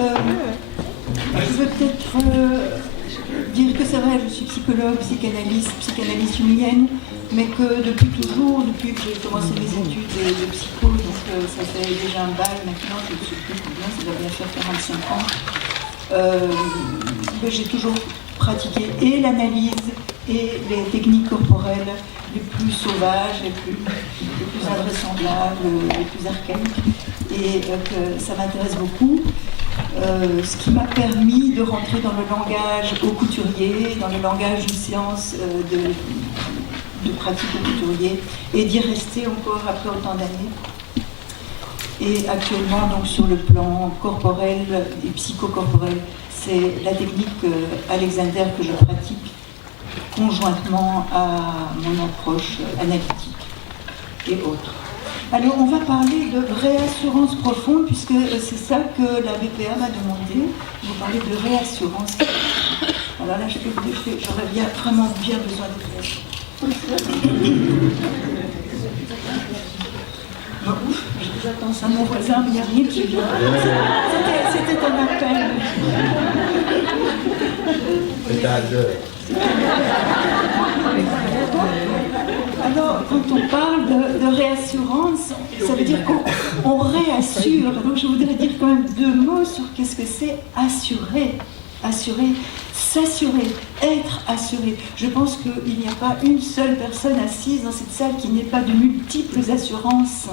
Je veux peut-être dire que c'est vrai, je suis psychologue, psychanalyste jungienne, mais que depuis toujours, depuis que j'ai commencé mes études de psycho, donc ça fait déjà un bail maintenant, je ne sais plus combien, ça doit bien faire 45 ans, j'ai toujours pratiqué et l'analyse et les techniques corporelles les plus sauvages, les plus invraisemblables, les plus archaïques, et que ça m'intéresse beaucoup. Ce qui m'a permis de rentrer dans le langage au couturier, dans le langage d'une séance de pratique au couturier, et d'y rester encore après autant d'années. Et actuellement, donc, sur le plan corporel et psychocorporel, c'est la technique Alexander que je pratique conjointement à mon approche analytique et autres. Alors, on va parler de réassurance profonde, puisque c'est ça que la BPA m'a demandé. Vous parlez de réassurance. Alors là, j'aurais vraiment bien besoin de réassurance. Bon, j'attends ça, mon voisin, il n'y a rien qui vient. C'était un appel. C'était à l'heure. Alors, quand on parle de réassurance, ça veut dire qu'on réassure. Donc, je voudrais dire quand même deux mots sur qu'est-ce que c'est assurer. Assurer, s'assurer, être assuré. Je pense qu'il n'y a pas une seule personne assise dans cette salle qui n'ait pas de multiples assurances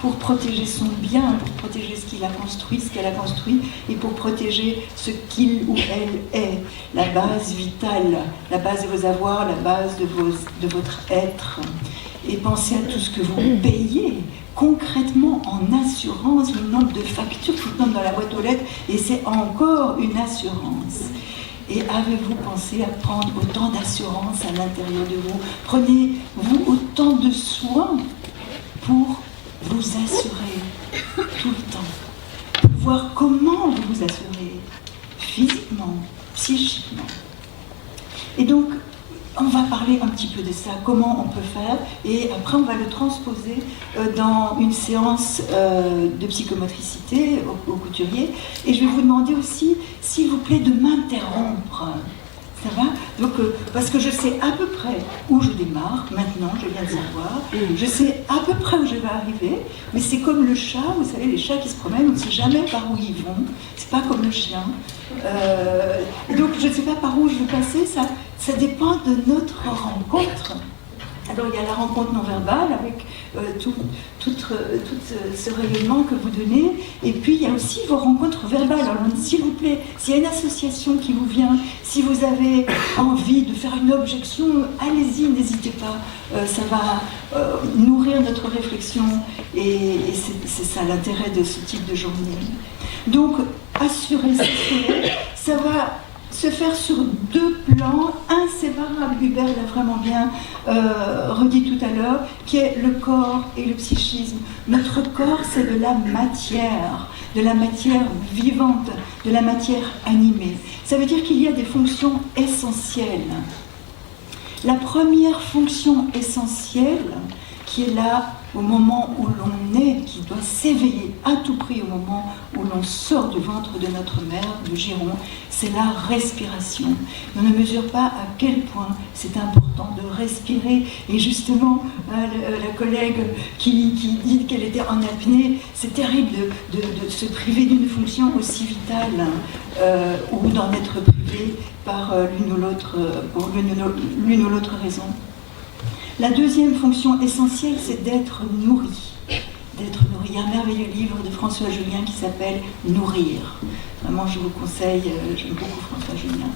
pour protéger son bien, pour protéger ce qu'il a construit, ce qu'elle a construit, et pour protéger ce qu'il ou elle est. La base vitale, la base de vos avoirs, la base de votre être. Et pensez à tout ce que vous payez concrètement en assurance, le nombre de factures qui tombent dans la boîte aux lettres, et c'est encore une assurance. Et avez-vous pensé à prendre autant d'assurance à l'intérieur de vous? Prenez-vous autant de soin pour vous assurer tout le temps, pour voir comment vous vous assurez, physiquement, psychiquement. Et donc, on va parler un petit peu de ça, comment on peut faire, et après on va le transposer dans une séance de psychomotricité au couturier. Et je vais vous demander aussi, s'il vous plaît, de m'interrompre. Ça va? Donc, parce que je sais à peu près où je démarre, maintenant, je viens de savoir, je sais à peu près où je vais arriver, mais c'est comme le chat, vous savez, les chats qui se promènent, on ne sait jamais par où ils vont, c'est pas comme le chien. Donc, je ne sais pas par où je vais passer, ça dépend de notre rencontre. Alors, il y a la rencontre non verbale avec tout ce rayonnement que vous donnez, et puis il y a aussi vos rencontres verbales. Alors, s'il vous plaît, s'il y a une association qui vous vient, si vous avez envie de faire une objection, allez-y, n'hésitez pas. Ça va nourrir notre réflexion, et c'est ça l'intérêt de ce type de journée. Donc, assurer, ça va se faire sur deux plans inséparables. Hubert l'a vraiment bien redit tout à l'heure, qui est le corps et le psychisme. Notre corps, c'est de la matière vivante, de la matière animée. Ça veut dire qu'il y a des fonctions essentielles. La première fonction essentielle, qui est là au moment où l'on est, qui doit s'éveiller à tout prix au moment où l'on sort du ventre de notre mère, de Giron, c'est la respiration. On ne mesure pas à quel point c'est important de respirer. Et justement, la collègue qui dit qu'elle était en apnée, c'est terrible de se priver d'une fonction aussi vitale ou d'en être privé par l'une ou l'autre raison. La deuxième fonction essentielle, c'est d'être nourri. D'être nourri. Il y a un merveilleux livre de François Julien qui s'appelle « Nourrir ». Vraiment, je vous conseille, j'aime beaucoup François Julien.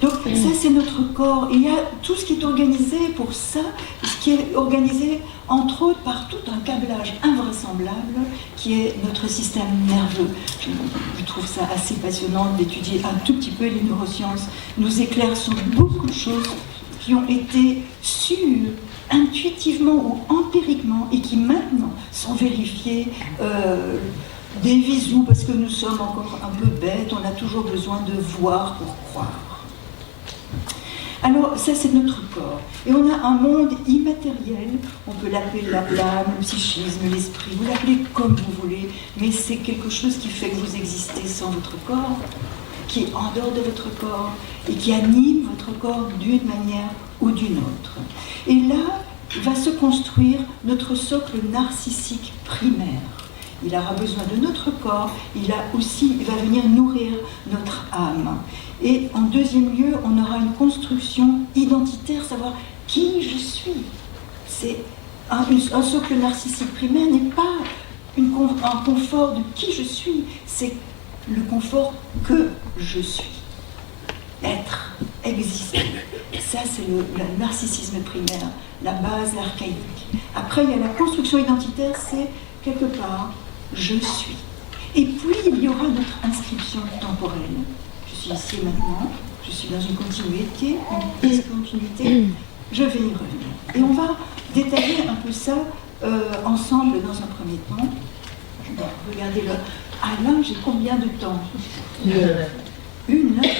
Donc ça, c'est notre corps. Et il y a tout ce qui est organisé pour ça, ce qui est organisé, entre autres, par tout un câblage invraisemblable qui est notre système nerveux. Je trouve ça assez passionnant d'étudier un tout petit peu. Les neurosciences nous éclairent sur beaucoup de choses qui ont été sûres intuitivement ou empiriquement et qui maintenant sont vérifiées des visus, parce que nous sommes encore un peu bêtes, on a toujours besoin de voir pour croire. Alors, ça, c'est notre corps. Et on a un monde immatériel, on peut l'appeler l'âme, le psychisme, l'esprit, vous l'appelez comme vous voulez, mais c'est quelque chose qui fait que vous existez sans votre corps, qui est en dehors de votre corps, et qui anime votre corps d'une manière ou d'une autre. Et là, va se construire notre socle narcissique primaire. Il aura besoin de notre corps, il va venir nourrir notre âme. Et en deuxième lieu, on aura une construction identitaire, savoir qui je suis. C'est un socle narcissique primaire n'est pas un confort de qui je suis, c'est le confort que je suis. Être, exister. Ça, c'est le narcissisme primaire, la base archaïque. Après, il y a la construction identitaire, c'est quelque part, je suis. Et puis, il y aura notre inscription temporelle. Je suis ici et maintenant, je suis dans une continuité, une discontinuité, je vais y revenir. Et on va détailler un peu ça ensemble dans un premier temps. Je vais regarder le... Alain, j'ai combien de temps? Une heure.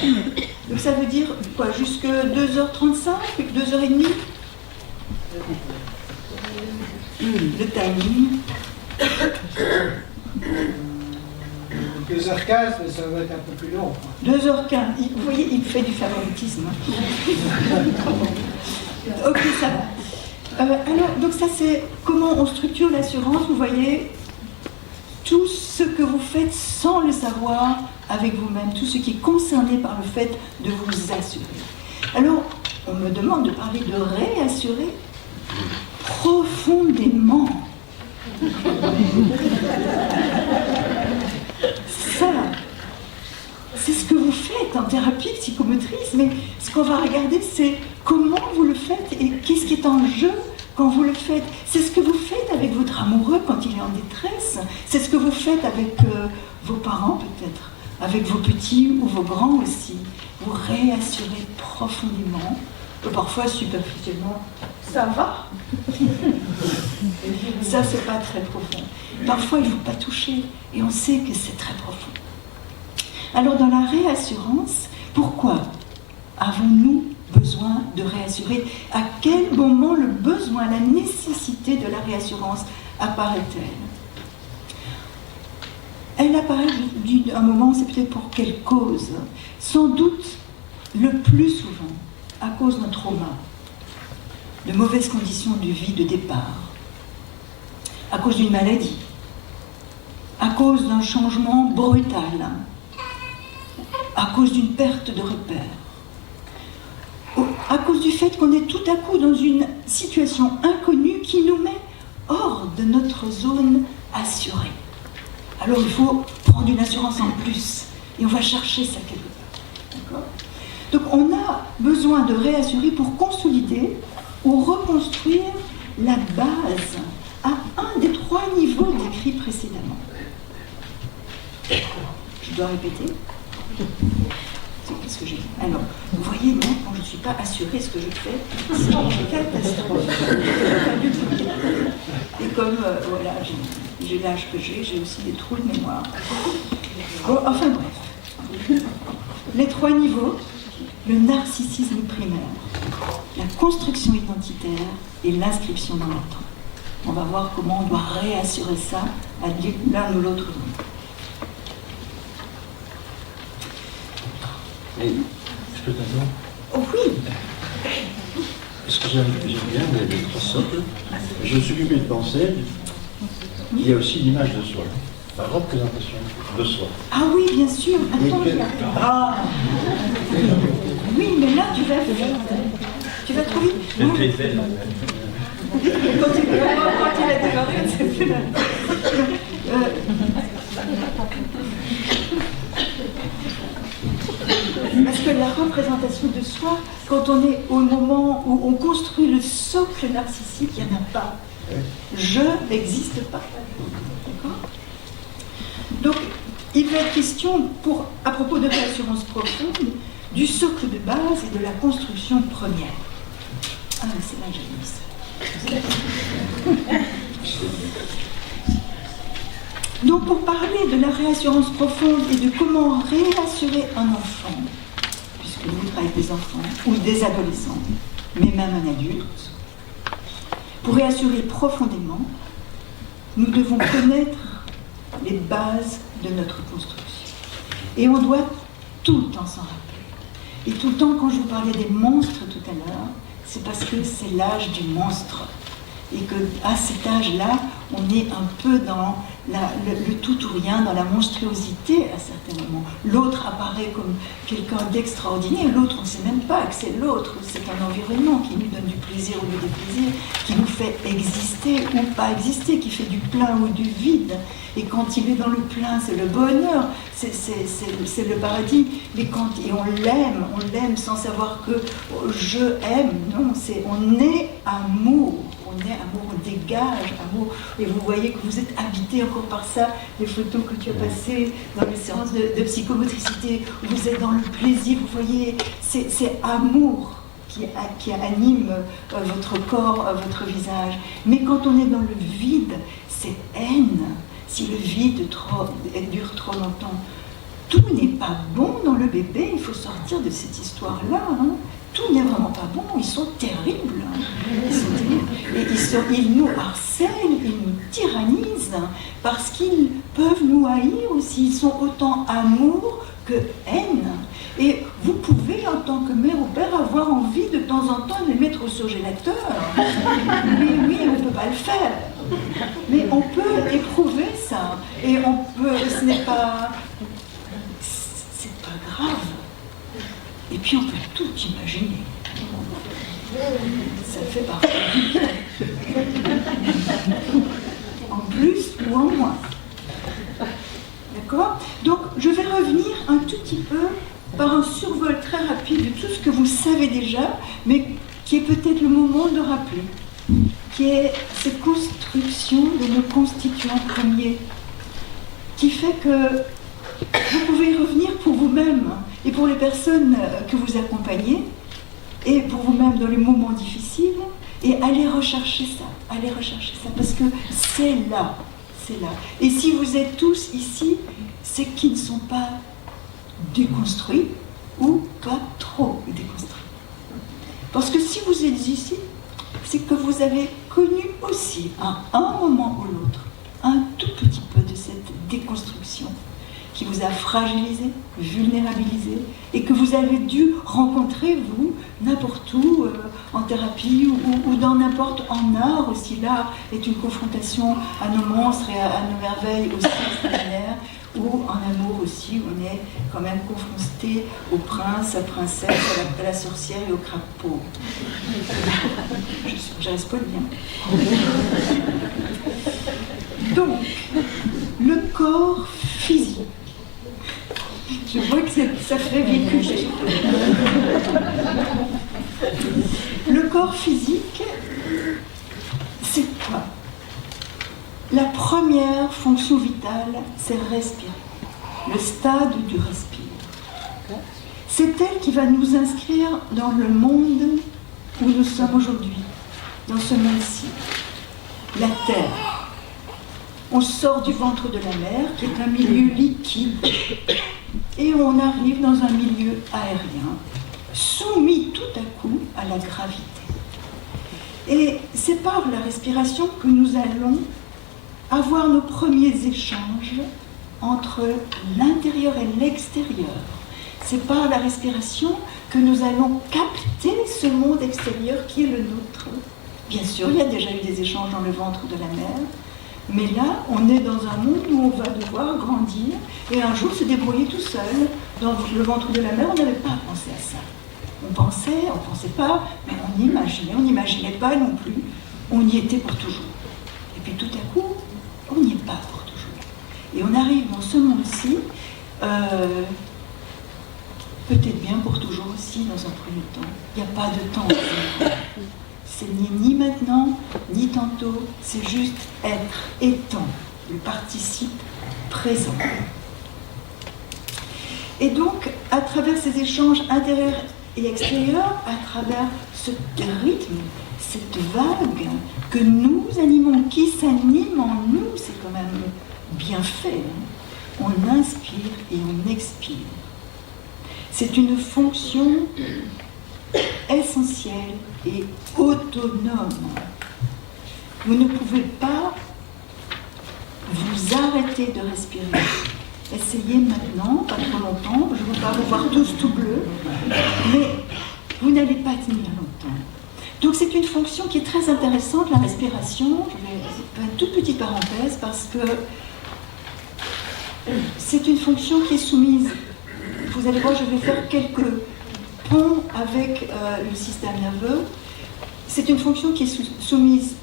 Donc ça veut dire quoi? Jusque 2h35, 2h30? Le timing. 2h15, mais ça va être un peu plus long. 2h15. Vous voyez, il fait du favoritisme. Ok, ça va. Alors, donc ça c'est comment on structure l'assurance. Vous voyez, tout ce que vous faites sans le savoir avec vous-même, tout ce qui est concerné par le fait de vous assurer. Alors, on me demande de parler de réassurer profondément. Ça, c'est ce que vous faites en thérapie psychomotrice, mais ce qu'on va regarder, c'est comment vous le faites et qu'est-ce qui est en jeu quand vous le faites. C'est ce que vous faites avec votre amoureux quand il est en détresse, c'est ce que vous faites avec vos parents peut-être, avec vos petits ou vos grands aussi. Vous réassurez profondément, parfois superficiellement, ça va. Ça, c'est pas très profond. Parfois, il ne faut pas toucher, et on sait que c'est très profond. Alors, dans la réassurance, pourquoi avons-nous besoin de réassurer? À quel moment le besoin, la nécessité de la réassurance apparaît-elle? Elle apparaît d'un moment, c'est peut-être pour quelle cause? Sans doute, le plus souvent, à cause d'un trauma, de mauvaises conditions de vie de départ, à cause d'une maladie, à cause d'un changement brutal, à cause d'une perte de repères, à cause du fait qu'on est tout à coup dans une situation inconnue qui nous met hors de notre zone assurée. Alors il faut prendre une assurance en plus, et on va chercher ça quelque part. D'accord ? Donc on a besoin de réassurer pour consolider ou reconstruire la base à un des trois niveaux décrits précédemment. Je dois répéter? Qu'est-ce que j'ai dit? Alors, vous voyez, moi, quand je ne suis pas assurée, ce que je fais, c'est une catastrophe. Et comme, voilà, j'ai l'âge que j'ai aussi des trous de mémoire. Bon, enfin bref. Les trois niveaux, le narcissisme primaire, la construction identitaire et l'inscription dans le temps. On va voir comment on doit réassurer ça à l'un ou l'autre. Je peux t'interrompre? Oh oui. Parce que j'aime bien les trois socles. Je me suis occupé de penser. Il y a aussi l'image de soi, la représentation de soi. Ah oui, bien sûr. Attends, ah. Oui, mais là, tu vas trop vite. Elle est belle. Quand il a démarré, c'est plus là. Parce que la représentation de soi, quand on est au moment où on construit le socle narcissique, il n'y en a pas. Je n'existe pas. D'accord ? Donc, il va être question, à propos de réassurance profonde, du socle de base et de la construction première. Ah, mais c'est là que j'ai mis ça. Donc, pour parler de la réassurance profonde et de comment réassurer un enfant, puisque vous être avec des enfants ou des adolescents, mais même un adulte. Pour réassurer profondément, nous devons connaître les bases de notre construction. Et on doit tout le temps s'en rappeler. Et tout le temps, quand je vous parlais des monstres tout à l'heure, c'est parce que c'est l'âge du monstre. Et qu'à cet âge-là, on est un peu dans le tout ou rien, dans la monstruosité à certains moments. L'autre apparaît comme quelqu'un d'extraordinaire, l'autre on ne sait même pas que c'est l'autre, c'est un environnement qui nous donne du plaisir ou du déplaisir, qui nous fait exister ou pas exister, qui fait du plein ou du vide. Et quand il est dans le plein, c'est le bonheur, c'est le paradis. Mais et on l'aime sans savoir que je aime, non, on est amour. On est amour, on dégage amour. Et vous voyez que vous êtes habité encore par ça, les photos que tu as passées dans les séances de psychomotricité, où vous êtes dans le plaisir, vous voyez, c'est amour qui anime votre corps, votre visage. Mais quand on est dans le vide, c'est haine. Si le vide dure trop longtemps, tout n'est pas bon dans le bébé, il faut sortir de cette histoire-là. Hein. Tout n'est vraiment pas bon, ils sont terribles. Ils sont terribles. Et ils nous harcèlent, ils nous tyrannisent, parce qu'ils peuvent nous haïr aussi. Ils sont autant amour que haine. Et vous pouvez, en tant que mère ou père, avoir envie de temps en temps de les mettre au surgélateur. Mais oui, on ne peut pas le faire. Mais on peut éprouver ça. Et on peut, ce n'est pas... C'est pas grave. Et puis on peut tout imaginer. Ça fait partie du bien. En plus ou en moins. D'accord? Donc je vais revenir un tout petit peu par un survol très rapide de tout ce que vous savez déjà, mais qui est peut-être le moment de rappeler, qui est cette construction de nos constituants premiers, qui fait que vous pouvez y revenir pour vous-même et pour les personnes que vous accompagnez et pour vous-même dans les moments difficiles et aller rechercher ça, parce que c'est là. Et si vous êtes tous ici, c'est qu'ils ne sont pas déconstruits ou pas trop déconstruits. Parce que si vous êtes ici, c'est que vous avez connu aussi à un moment ou l'autre un tout petit peu de cette déconstruction qui vous a fragilisé, vulnérabilisé, et que vous avez dû rencontrer, vous, n'importe où, en thérapie ou dans n'importe, en art aussi. L'art est une confrontation à nos monstres et à nos merveilles aussi extraordinaires, ou en amour aussi, où on est quand même confronté au prince, à la princesse, à la sorcière et au crapaud. Je reste pas bien. Donc, le corps physique. Je vois que ça fait vécu. Le corps physique, c'est quoi? La première fonction vitale, c'est respirer. Le stade du respire. C'est elle qui va nous inscrire dans le monde où nous sommes aujourd'hui, dans ce monde-ci. La terre. On sort du ventre de la mer, qui est un milieu liquide, et on arrive dans un milieu aérien, soumis tout à coup à la gravité. Et c'est par la respiration que nous allons avoir nos premiers échanges entre l'intérieur et l'extérieur. C'est par la respiration que nous allons capter ce monde extérieur qui est le nôtre. Bien sûr, il y a déjà eu des échanges dans le ventre de la mer, mais là, on est dans un monde où on va devoir grandir et un jour se débrouiller tout seul. Dans le ventre de la mer, on n'avait pas pensé à ça. On pensait pas, mais on n'imaginait pas non plus. On y était pour toujours. Et puis tout à coup, on n'y est pas pour toujours. Et on arrive dans ce monde-ci, peut-être bien pour toujours aussi dans un premier temps. Il n'y a pas de temps. C'est ni maintenant, ni tantôt, c'est juste être, étant, le participe présent. Et donc, à travers ces échanges intérieurs et extérieurs, à travers ce rythme, cette vague que nous animons, qui s'anime en nous, c'est quand même bien fait. On inspire et on expire. C'est une fonction essentielle et autonome. Vous ne pouvez pas vous arrêter de respirer. Essayez maintenant, pas trop longtemps, je ne veux pas vous voir tous tout bleus, mais vous n'allez pas tenir longtemps. Donc c'est une fonction qui est très intéressante, la respiration. Je vais faire une toute petite parenthèse parce que c'est une fonction qui est soumise. Vous allez voir, je vais faire quelques ponts avec le système nerveux. C'est une fonction qui est soumise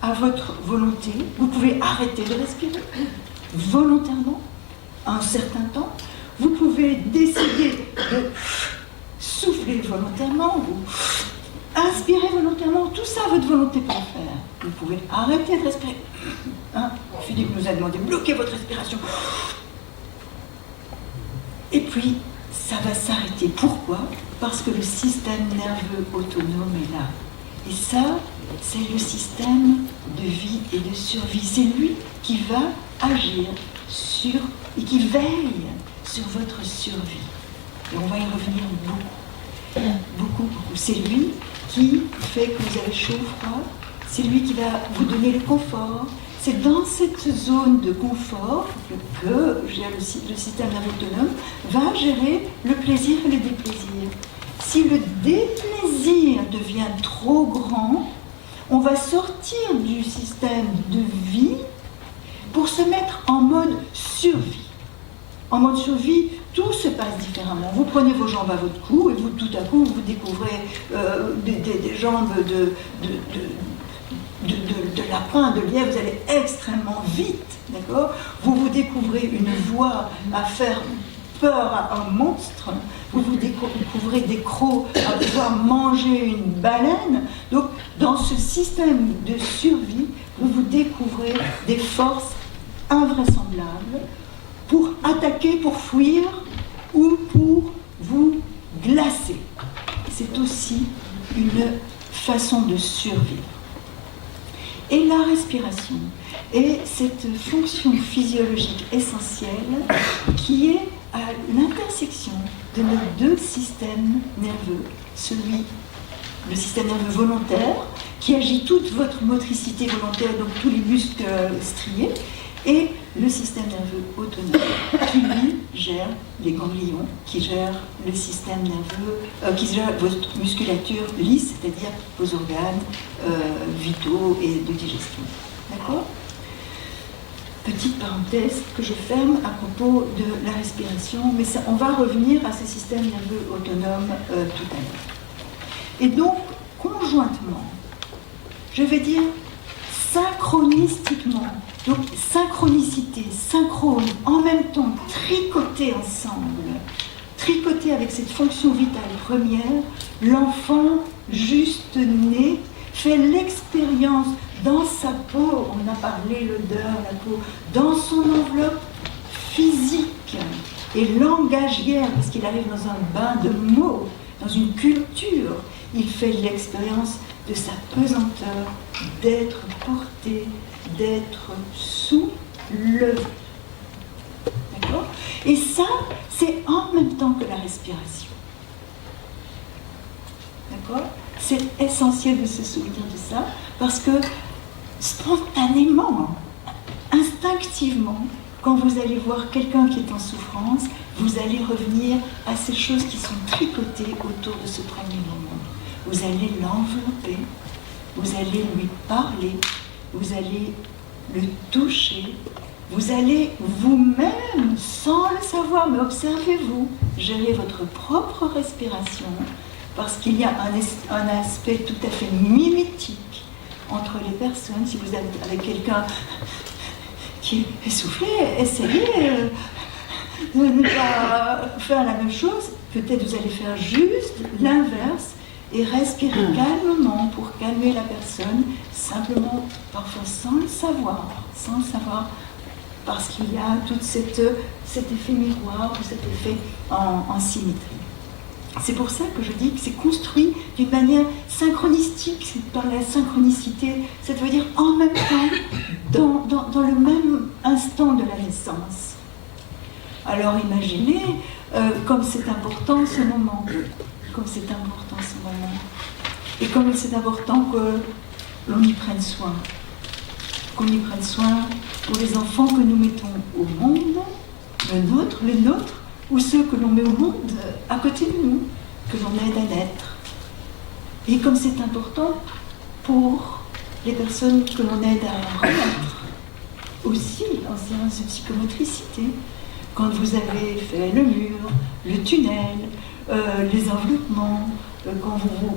à votre volonté. Vous pouvez arrêter de respirer volontairement un certain temps. Vous pouvez décider de souffler volontairement, vous inspirer volontairement. Tout ça, votre volonté peut le faire. Vous pouvez arrêter de respirer. Hein? Philippe nous a demandé de bloquer votre respiration. Et puis, ça va s'arrêter. Pourquoi? Parce que le système nerveux autonome est là. Et ça, c'est le système de vie et de survie. C'est lui qui va agir sur et qui veille sur votre survie. Et on va y revenir beaucoup. Beaucoup. C'est lui qui fait que vous avez chaud ou froid. C'est lui qui va vous donner le confort. C'est dans cette zone de confort que le système nerveux autonome va gérer le plaisir et le déplaisir. Si le déplaisir devient trop grand, on va sortir du système de vie pour se mettre en mode survie. En mode survie, tout se passe différemment. Vous prenez vos jambes à votre cou et vous, tout à coup, vous découvrez des jambes de lapin, de lièvre, vous allez extrêmement vite, d'accord? Vous découvrez une voie à faire peur à un monstre, vous découvrez des crocs à pouvoir manger une baleine. Donc, dans ce système de survie, vous découvrez des forces invraisemblables pour attaquer, pour fuir ou pour vous glacer. C'est aussi une façon de survivre. Et la respiration est cette fonction physiologique essentielle qui est à l'intersection de nos deux systèmes nerveux, le système nerveux volontaire, qui agit toute votre motricité volontaire, donc tous les muscles striés, et le système nerveux autonome, qui lui gère les ganglions, qui gère le système nerveux, qui gère votre musculature lisse, c'est-à-dire vos organes vitaux et de digestion. D'accord ? Petite parenthèse que je ferme à propos de la respiration, mais ça, on va revenir à ce système nerveux autonome tout à l'heure. Et donc, conjointement, je vais dire synchronistiquement, donc synchronicité, synchrone, en même temps, tricoter ensemble, tricoter avec cette fonction vitale première, l'enfant juste né fait l'expérience dans sa peau, on a parlé l'odeur, la peau, dans son enveloppe physique et langagière, parce qu'il arrive dans un bain de mots, dans une culture, il fait l'expérience de sa pesanteur, d'être porté, d'être soulevé. D'accord ? Et ça, c'est en même temps que la respiration. D'accord ? C'est essentiel de se souvenir de ça, parce que spontanément, instinctivement, quand vous allez voir quelqu'un qui est en souffrance, vous allez revenir à ces choses qui sont tricotées autour de ce premier moment. Vous allez l'envelopper, vous allez lui parler, vous allez le toucher, vous allez vous-même, sans le savoir, mais observez-vous, gérer votre propre respiration, parce qu'il y a un aspect tout à fait mimétique entre les personnes. Si vous êtes avec quelqu'un qui est essoufflé, essayez de ne pas faire la même chose. Peut-être vous allez faire juste l'inverse et respirer calmement pour calmer la personne, simplement, parfois sans le savoir, parce qu'il y a tout cet effet miroir ou cet effet en symétrie. C'est pour ça que je dis que c'est construit d'une manière synchronistique, c'est par la synchronicité, ça veut dire en même temps, dans le même instant de la naissance. Alors imaginez, comme c'est important ce moment, comme c'est important ce moment, et comme c'est important que l'on y prenne soin, qu'on y prenne soin pour les enfants que nous mettons au monde, les nôtres, ou ceux que l'on met au monde à côté de nous, que l'on aide à naître. Et comme c'est important pour les personnes que l'on aide à renaître, aussi en séance de psychomotricité, quand vous avez fait le mur, le tunnel, les enveloppements,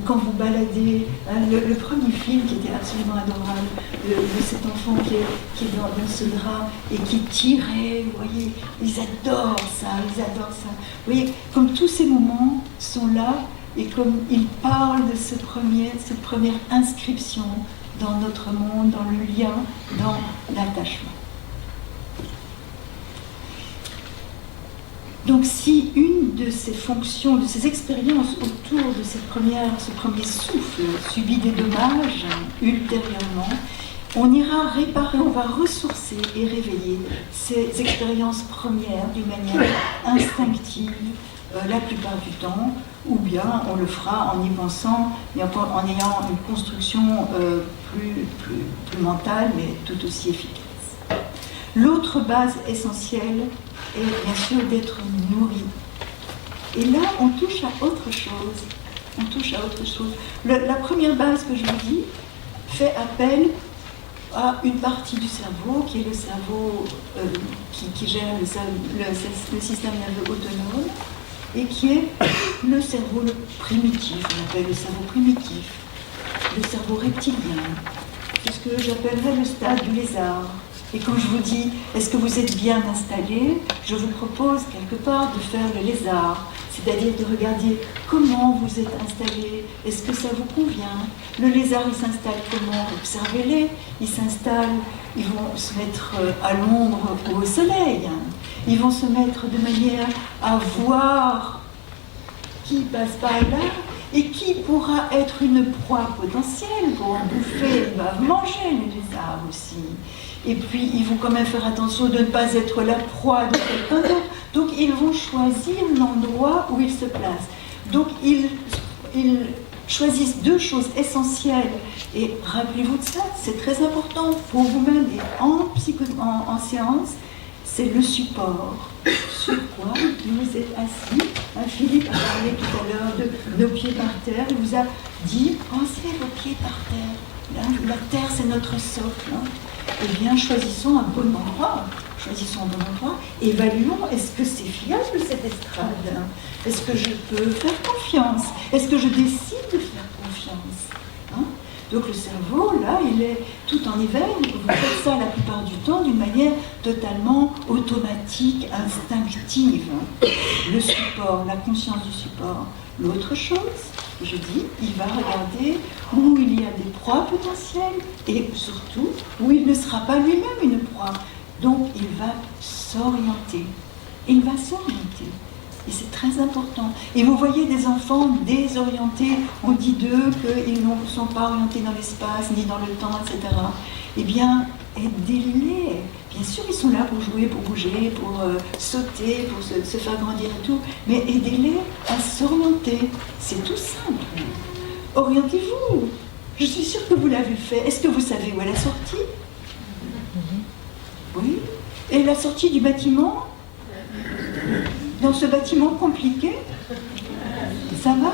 quand vous baladez, le premier film qui était absolument adorable, de cet enfant qui est dans ce drap et qui tirait, vous voyez, ils adorent ça. Vous voyez, comme tous ces moments sont là et comme ils parlent de cette première inscription dans notre monde, dans le lien, dans l'attachement. Donc si une de ces fonctions, de ces expériences autour de ce premier souffle subit des dommages ultérieurement, on ira réparer, on va ressourcer et réveiller ces expériences premières d'une manière instinctive la plupart du temps, ou bien on le fera en y pensant et en ayant une construction plus mentale mais tout aussi efficace. L'autre base essentielle est bien sûr d'être nourri. Et là, on touche à autre chose. La première base que je vous dis fait appel à une partie du cerveau, qui est le cerveau qui gère le système nerveux autonome, et qui est le cerveau primitif, on appelle le cerveau primitif, le cerveau reptilien, c'est ce que j'appellerais le stade du lézard. Et quand je vous dis, est-ce que vous êtes bien installé, je vous propose quelque part de faire le lézard, c'est-à-dire de regarder comment vous êtes installé, est-ce que ça vous convient. Le lézard, il s'installe comment? Observez-les, ils s'installent, ils vont se mettre à l'ombre ou au soleil, ils vont se mettre de manière à voir qui passe par là, et qui pourra être une proie potentielle pour en bouffer. Ils doivent manger les lézards aussi. Et puis, ils vont quand même faire attention de ne pas être la proie de quelqu'un d'autre. Donc, ils vont choisir l'endroit où ils se placent. Donc, ils choisissent deux choses essentielles. Et rappelez-vous de ça, c'est très important pour vous-même et en séance, c'est le support. Sur quoi vous êtes assis. Philippe a parlé tout à l'heure de nos pieds par terre. Il vous a dit, pensez vos pieds par terre. La terre, c'est notre socle. Eh bien, choisissons un bon endroit. Évaluons, est-ce que c'est fiable cette estrade? Est-ce que je peux faire confiance? Est-ce que je décide de faire confiance? Donc le cerveau, là, il est tout en éveil. Vous faites ça la plupart du temps d'une manière totalement automatique, instinctive. Le support, la conscience du support. L'autre chose, je dis, il va regarder où il y a des proies potentielles et surtout où il ne sera pas lui-même une proie. Donc il va s'orienter. Et c'est très important. Et vous voyez des enfants désorientés, on dit d'eux qu'ils ne sont pas orientés dans l'espace, ni dans le temps, etc. Eh bien, aidez-les. Bien sûr, ils sont là pour jouer, pour bouger, pour sauter, pour se faire grandir et tout, mais aidez-les à s'orienter. C'est tout simple. Orientez-vous. Je suis sûre que vous l'avez fait. Est-ce que vous savez où est la sortie? Oui. Et la sortie du bâtiment? Dans ce bâtiment compliqué, ça va?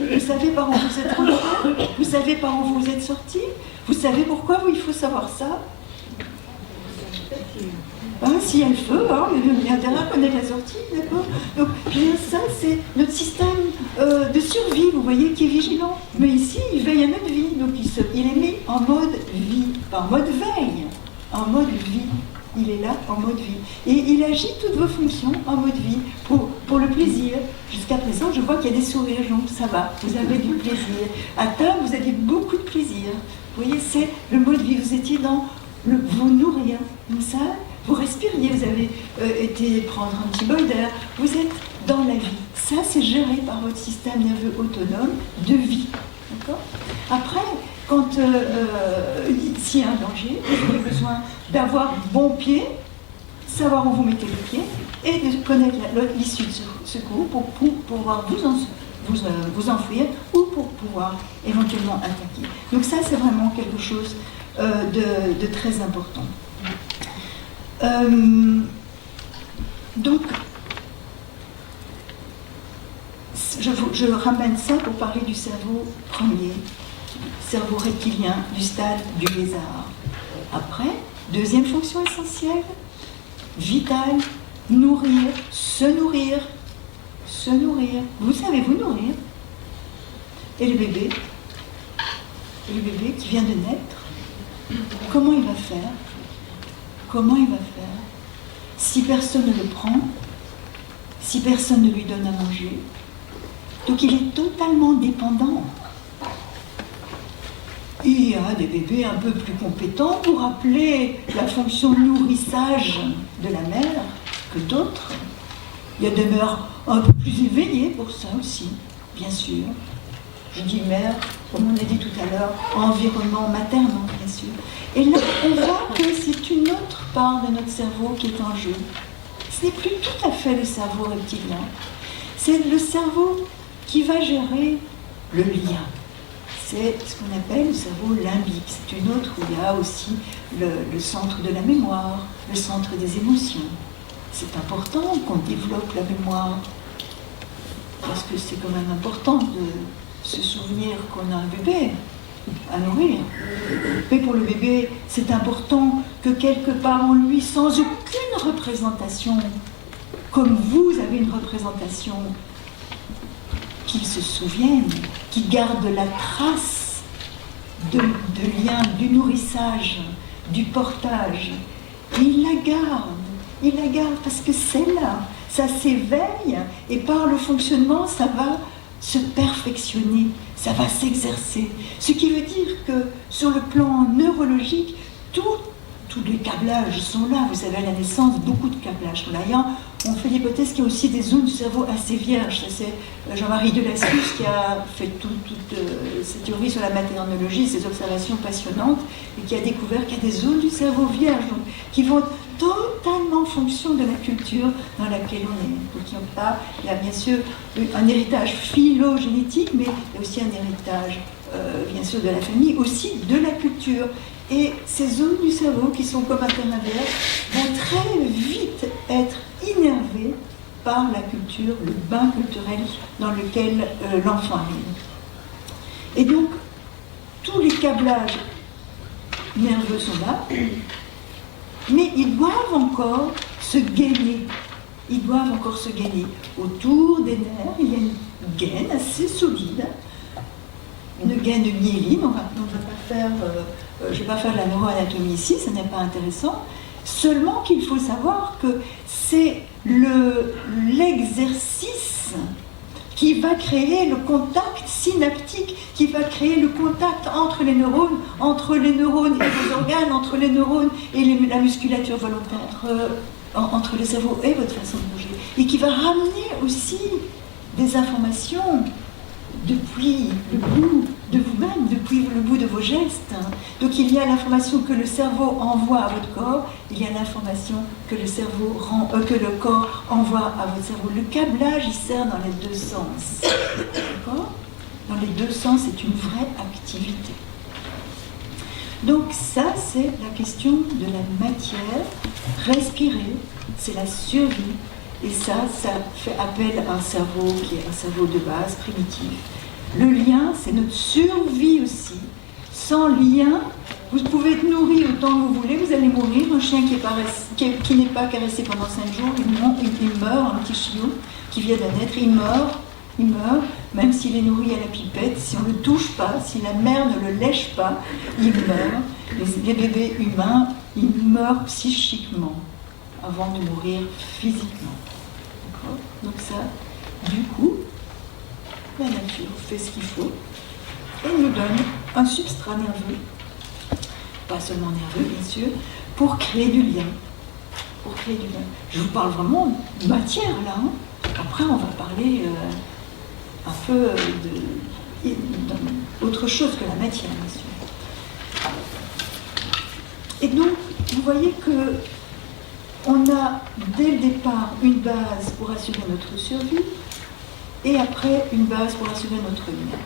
Vous savez par où vous êtes rentré? Vous savez par où vous êtes sorti? Vous savez pourquoi il faut savoir ça? S'il y a le feu, il y a intérêt à connaître la sortie, d'accord? Donc, ça, c'est notre système de survie, vous voyez, qui est vigilant. Mais ici, il veille à notre vie, donc il est mis en mode vie, pas en mode veille, en mode vie. Il est là en mode vie. Et il agit toutes vos fonctions en mode vie, pour le plaisir. Jusqu'à présent, je vois qu'il y a des sourires, donc ça va, vous avez du plaisir. À table, vous avez beaucoup de plaisir. Vous voyez, c'est le mode vie. Vous étiez dans vous nourrir. Comme ça, vous respiriez, vous avez été prendre un petit bol d'air. Vous êtes dans la vie. Ça, c'est géré par votre système nerveux autonome de vie. D'accord? Après, s'il y a un danger, vous avez besoin d'avoir bon pied, savoir où vous mettez le pied et de connaître l'issue de secours pour pouvoir vous enfuir ou pour pouvoir éventuellement attaquer. Donc ça, c'est vraiment quelque chose de très important. Donc, je ramène ça pour parler du cerveau premier, cerveau reptilien du stade du lézard. Après, deuxième fonction essentielle, vitale, nourrir, se nourrir. Vous savez vous nourrir. Et le bébé qui vient de naître, comment il va faire? Si personne ne le prend, si personne ne lui donne à manger, donc il est totalement dépendant. Il y a des bébés un peu plus compétents pour appeler la fonction nourrissage de la mère que d'autres. Il y a des mères un peu plus éveillées pour ça aussi, bien sûr. Je dis mère, comme on a dit tout à l'heure, environnement maternel, bien sûr. Et là, on voit que c'est une autre part de notre cerveau qui est en jeu. Ce n'est plus tout à fait le cerveau reptilien. C'est le cerveau qui va gérer le lien. C'est ce qu'on appelle le cerveau limbique. C'est une autre où il y a aussi le centre de la mémoire, le centre des émotions. C'est important qu'on développe la mémoire, parce que c'est quand même important de se souvenir qu'on a un bébé à nourrir. Mais pour le bébé, c'est important que quelque part en lui, sans aucune représentation, comme vous avez une représentation, qu'il se souvienne, qu'il garde la trace de lien, du nourrissage, du portage. Et il la garde parce que c'est là, ça s'éveille et par le fonctionnement, ça va se perfectionner, ça va s'exercer. Ce qui veut dire que sur le plan neurologique, tous les câblages sont là. Vous savez, à la naissance, beaucoup de câblages sont là. On fait l'hypothèse qu'il y a aussi des zones du cerveau assez vierges. C'est Jean-Marie Delassus qui a fait toute cette théorie sur la maternologie, ces observations passionnantes, et qui a découvert qu'il y a des zones du cerveau vierges donc, qui vont totalement en fonction de la culture dans laquelle on est. Donc il y a bien sûr un héritage phylogénétique, mais il y a aussi un héritage, bien sûr, de la famille, aussi de la culture. Et ces zones du cerveau, qui sont comme intermédiaires, vont très vite être innervées par la culture, le bain culturel dans lequel l'enfant arrive. Et donc, tous les câblages nerveux sont là, mais ils doivent encore se gainer. Autour des nerfs, il y a une gaine assez solide, une gaine myéline. On va pas faire... je ne vais pas faire la neuroanatomie ici, ce n'est pas intéressant. Seulement qu'il faut savoir que c'est l'exercice qui va créer le contact synaptique, qui va créer le contact entre les neurones et les organes, entre les neurones et la musculature volontaire, entre le cerveau et votre façon de bouger, et qui va ramener aussi des informations depuis le bout de vous-même, depuis le bout de vos gestes. Donc il y a l'information que le cerveau envoie à votre corps, il y a l'information que le corps envoie à votre cerveau. Le câblage, il sert dans les deux sens. D'accord ? Dans les deux sens, c'est une vraie activité. Donc ça, c'est la question de la matière. Respirer, c'est la survie. Et ça fait appel à un cerveau qui est un cerveau de base, primitif. Le lien, c'est notre survie aussi. Sans lien, vous pouvez être nourri autant que vous voulez, vous allez mourir. Un chien qui n'est pas caressé pendant 5 jours, il meurt, un petit chiot qui vient de naître, il meurt, même s'il est nourri à la pipette, si on ne le touche pas, si la mère ne le lèche pas, il meurt. Les bébés humains, ils meurent psychiquement avant de mourir physiquement. D'accord ? Donc ça, du coup, la nature fait ce qu'il faut et nous donne un substrat nerveux, pas seulement nerveux bien sûr, pour créer du lien. Je vous parle vraiment de matière là. Après on va parler un peu d'autre chose que la matière bien sûr. Et donc vous voyez que on a dès le départ une base pour assurer notre survie et après une base pour assurer notre lien,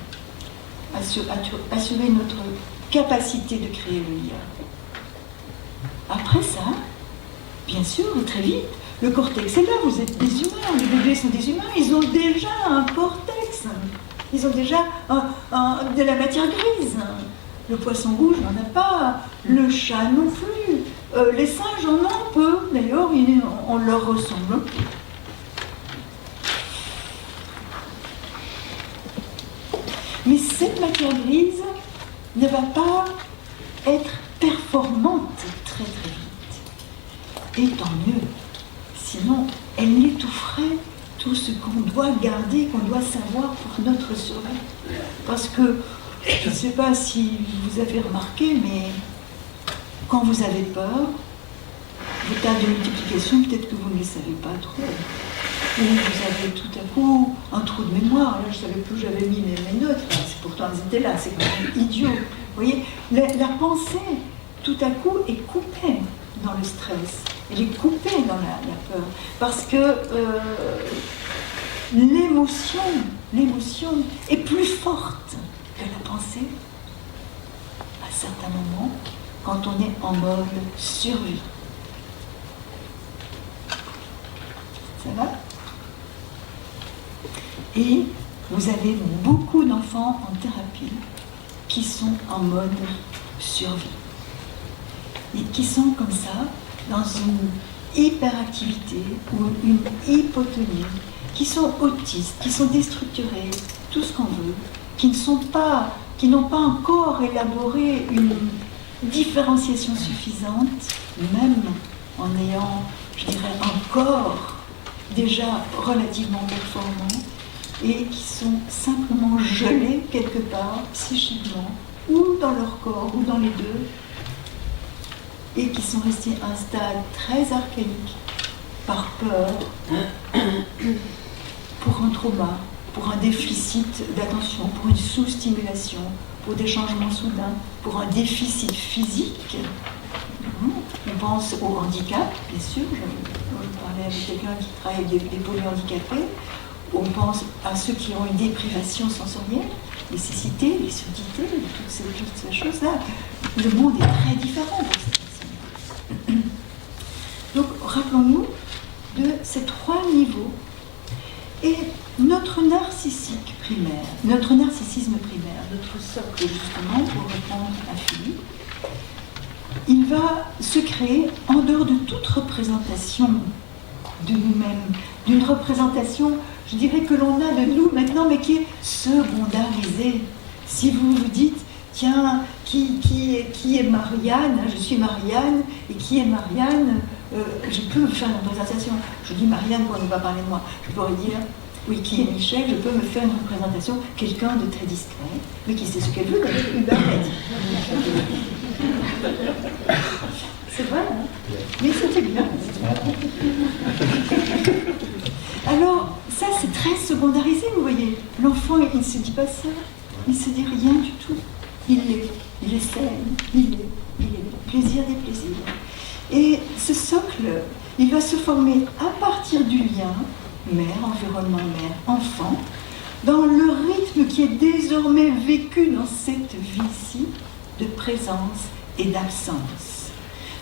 assurer notre capacité de créer le lien. Après ça, bien sûr, et très vite, le cortex est là, vous êtes des humains, les bébés sont des humains, ils ont déjà un cortex, ils ont déjà de la matière grise. Le poisson rouge n'en a pas, le chat non plus, les singes en ont un peu, d'ailleurs on leur ressemble un peu. Mais cette matière grise ne va pas être performante très très vite. Et tant mieux. Sinon, elle étoufferait tout ce qu'on doit garder, qu'on doit savoir pour notre survie. Parce que, je ne sais pas si vous avez remarqué, mais quand vous avez peur, vos tables de multiplication, peut-être que vous ne les savez pas trop. Ou vous avez tout à coup un trou de mémoire. Là, je ne savais plus où j'avais mis mes notes. Pourtant, elles étaient là. C'est quand même idiot. Vous voyez, la pensée, tout à coup, est coupée dans le stress. Elle est coupée dans la peur. Parce que l'émotion est plus forte que la pensée à certains moments quand on est en mode survie. Ça va ? Et vous avez beaucoup d'enfants en thérapie qui sont en mode survie. Et qui sont comme ça, dans une hyperactivité ou une hypotonie, qui sont autistes, qui sont déstructurés, tout ce qu'on veut, qui n'ont pas encore élaboré une différenciation suffisante, même en ayant, je dirais, un corps déjà relativement performant, et qui sont simplement gelés quelque part, psychiquement, ou dans leur corps, ou dans les deux, et qui sont restés à un stade très archaïque, par peur, pour un trauma, pour un déficit d'attention, pour une sous-stimulation, pour des changements soudains, pour un déficit physique. On pense au handicap, bien sûr, je parlais avec quelqu'un qui travaille avec des polyhandicapés. On pense à ceux qui ont une déprivation sensorielle, les cécités, les surdités, toutes ces choses-là. Le monde est très différent pour ces personnes. Donc, rappelons-nous de ces trois niveaux. Et notre narcissisme primaire, notre socle justement, pour répondre à Philippe, il va se créer en dehors de toute représentation de nous-mêmes, d'une représentation, je dirais, que l'on a de nous maintenant, mais qui est secondarisée. Si vous vous dites, tiens, qui est Marianne, je suis Marianne, et qui est Marianne, je peux me faire une représentation. Je dis Marianne pour ne pas parler de moi. Je pourrais dire, oui, qui est Michel, je peux me faire une représentation, quelqu'un de très discret, mais qui sait ce qu'elle veut, d'ailleurs, une barrette. C'est vrai, hein? Mais c'était bien. Alors, ça, c'est très secondarisé, vous voyez. L'enfant, il ne se dit pas ça, il ne se dit rien du tout. Il essaie, il est. Plaisir des plaisirs. Et ce socle, il va se former à partir du lien mère, environnement, mère, enfant, dans le rythme qui est désormais vécu dans cette vie-ci de présence et d'absence.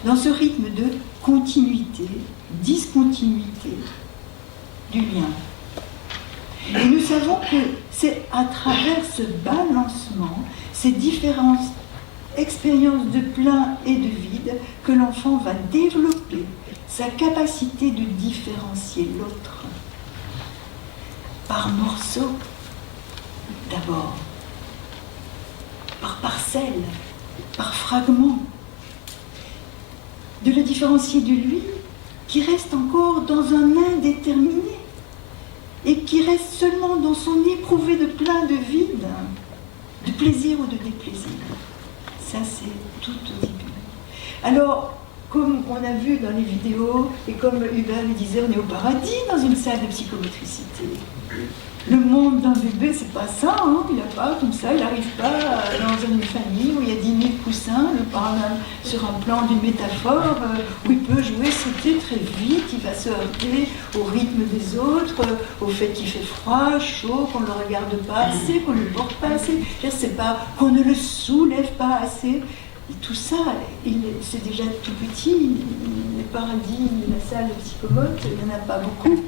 Dans ce rythme de continuité, discontinuité du lien. Et nous savons que c'est à travers ce balancement, ces différentes expériences de plein et de vide, que l'enfant va développer sa capacité de différencier l'autre. Par morceaux, d'abord, par parcelles, par fragments, de le différencier de lui, qui reste encore dans un indéterminé, et qui reste seulement dans son éprouvé de plein de vide, de plaisir ou de déplaisir. Ça, c'est tout au début. Alors, comme on a vu dans les vidéos, et comme Hubert le disait, on est au paradis dans une salle de psychomotricité. Le monde d'un bébé, c'est pas ça, hein. Il n'a pas comme ça, il n'arrive pas dans une famille où il y a 10 000 coussins, il parle sur un plan d'une métaphore où il peut jouer, sauter très vite, il va se heurter au rythme des autres, au fait qu'il fait froid, chaud, qu'on ne le regarde pas assez, qu'on ne le porte pas assez. C'est pas qu'on ne le soulève pas assez. Et tout ça, c'est déjà tout petit. Les paradis, la salle de psychomote, il n'y en a pas beaucoup.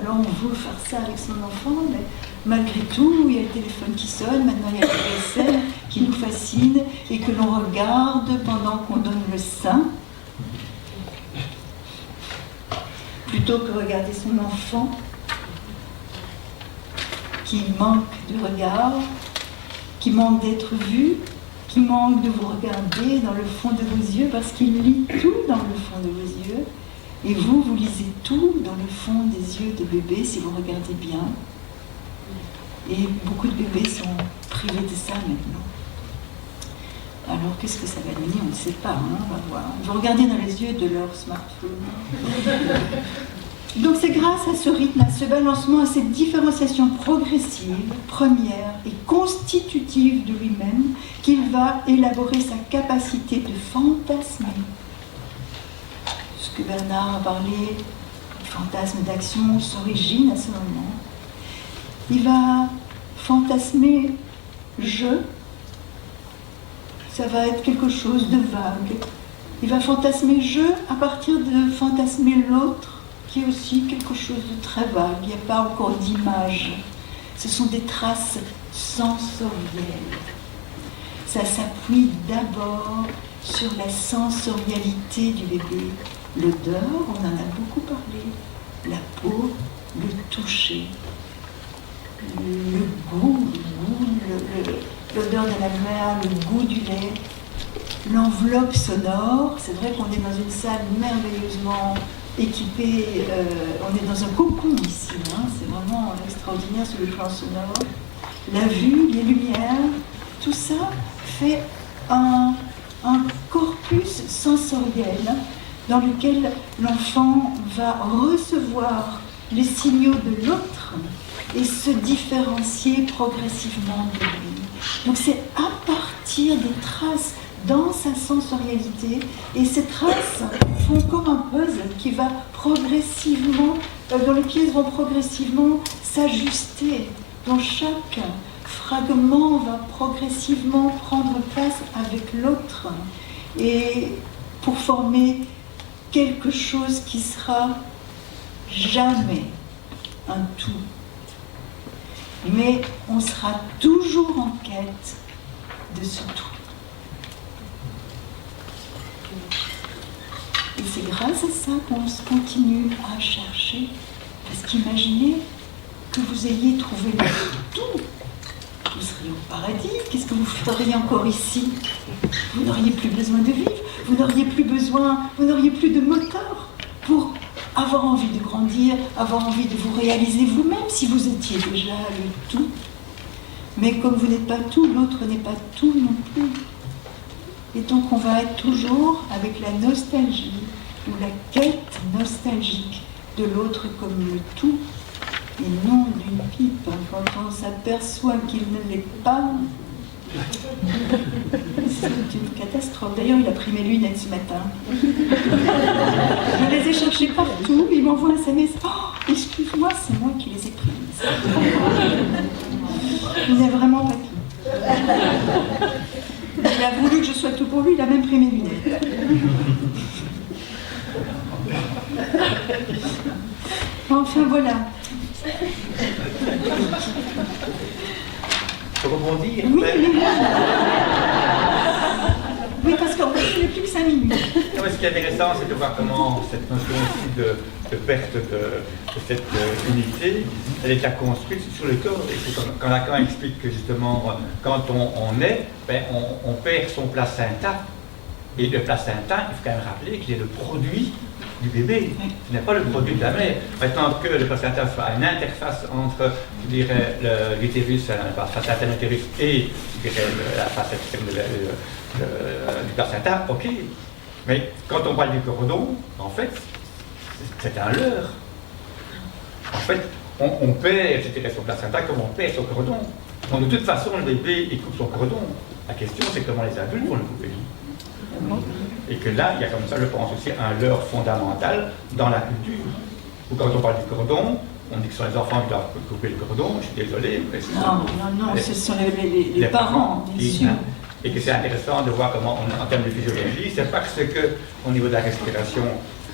Alors on veut faire ça avec son enfant, mais malgré tout, il y a le téléphone qui sonne, maintenant il y a le DSL qui nous fascine et que l'on regarde pendant qu'on donne le sein, plutôt que regarder son enfant qui manque de regard, qui manque d'être vu, qui manque de vous regarder dans le fond de vos yeux parce qu'il lit tout dans le fond de vos yeux. Et vous, vous lisez tout dans le fond des yeux de bébé, si vous regardez bien. Et beaucoup de bébés sont privés de ça maintenant. Alors, qu'est-ce que ça va donner? On ne sait pas, hein, on va voir. Ils vont regarder dans les yeux de leur smartphone. Donc, c'est grâce à ce rythme, à ce balancement, à cette différenciation progressive, première et constitutive de lui-même, qu'il va élaborer sa capacité de fantasmer. Ce que Bernard a parlé, le fantasme d'action s'origine à ce moment. Il va fantasmer je, ça va être quelque chose de vague. Il va fantasmer je à partir de fantasmer l'autre, qui est aussi quelque chose de très vague. Il n'y a pas encore d'image. Ce sont des traces sensorielles. Ça s'appuie d'abord sur la sensorialité du bébé. L'odeur, on en a beaucoup parlé, la peau, le toucher, le goût, l'odeur de la mère, le goût du lait, l'enveloppe sonore. C'est vrai qu'on est dans une salle merveilleusement équipée, on est dans un cocon ici, hein, c'est vraiment extraordinaire sur le plan sonore. La vue, les lumières, tout ça fait un corpus sensoriel dans lequel l'enfant va recevoir les signaux de l'autre et se différencier progressivement de lui. Donc c'est à partir des traces dans sa sensorialité, et ces traces font comme un puzzle qui va progressivement, dont les pièces vont progressivement s'ajuster, dont chaque fragment va progressivement prendre place avec l'autre, et pour former quelque chose qui sera jamais un tout. Mais on sera toujours en quête de ce tout. Et c'est grâce à ça qu'on continue à chercher. Parce qu'imaginez que vous ayez trouvé le tout. Vous seriez au paradis. Qu'est-ce que vous feriez encore ici? Vous n'auriez plus besoin de vivre. Vous n'auriez plus de moteur pour avoir envie de grandir, avoir envie de vous réaliser vous-même si vous étiez déjà le tout. Mais comme vous n'êtes pas tout, l'autre n'est pas tout non plus. Et donc on va être toujours avec la nostalgie ou la quête nostalgique de l'autre comme le tout et non d'une pipe. Quand on s'aperçoit qu'il ne l'est pas, c'est une catastrophe. D'ailleurs, il a pris mes lunettes ce matin. Je les ai cherchées partout. Il m'envoie un SMS. Oh, excuse-moi, c'est moi qui les ai prises. Il n'est vraiment pas tout. Il a voulu que je sois tout pour lui. Il a même pris mes lunettes. Enfin, voilà. Rebondir. Oui, oui, parce qu'en fait, il n'y a plus que 5 minutes. Non, mais ce qui est intéressant, c'est de voir comment cette notion aussi de perte de cette unité, elle est déjà construite sur le corps. Et c'est quand Lacan explique que justement, quand on naît, ben, on perd son placenta. Et le placenta, il faut quand même rappeler qu'il est le produit du bébé, ce n'est pas le produit de la mère. Maintenant que le placenta soit une interface entre, je dirais, l'utérus, la facette de l'utérus et, je dirais, la facette externe du placenta, ok. Mais quand on parle du cordon, en fait, c'est un leurre. En fait, on perd, c'était son placenta comme on perd son cordon. Donc de toute façon, le bébé, il coupe son cordon. La question, c'est comment les adultes vont le couper. Et que là, il y a comme ça, je pense aussi, un leurre fondamental dans la culture. Ou quand on parle du cordon, on dit que ce sont les enfants qui doivent couper le cordon, je suis désolé. Mais non, ce sont les parents, bien sûr. Et que c'est intéressant de voir comment, en termes de physiologie, c'est parce que, au niveau de la respiration,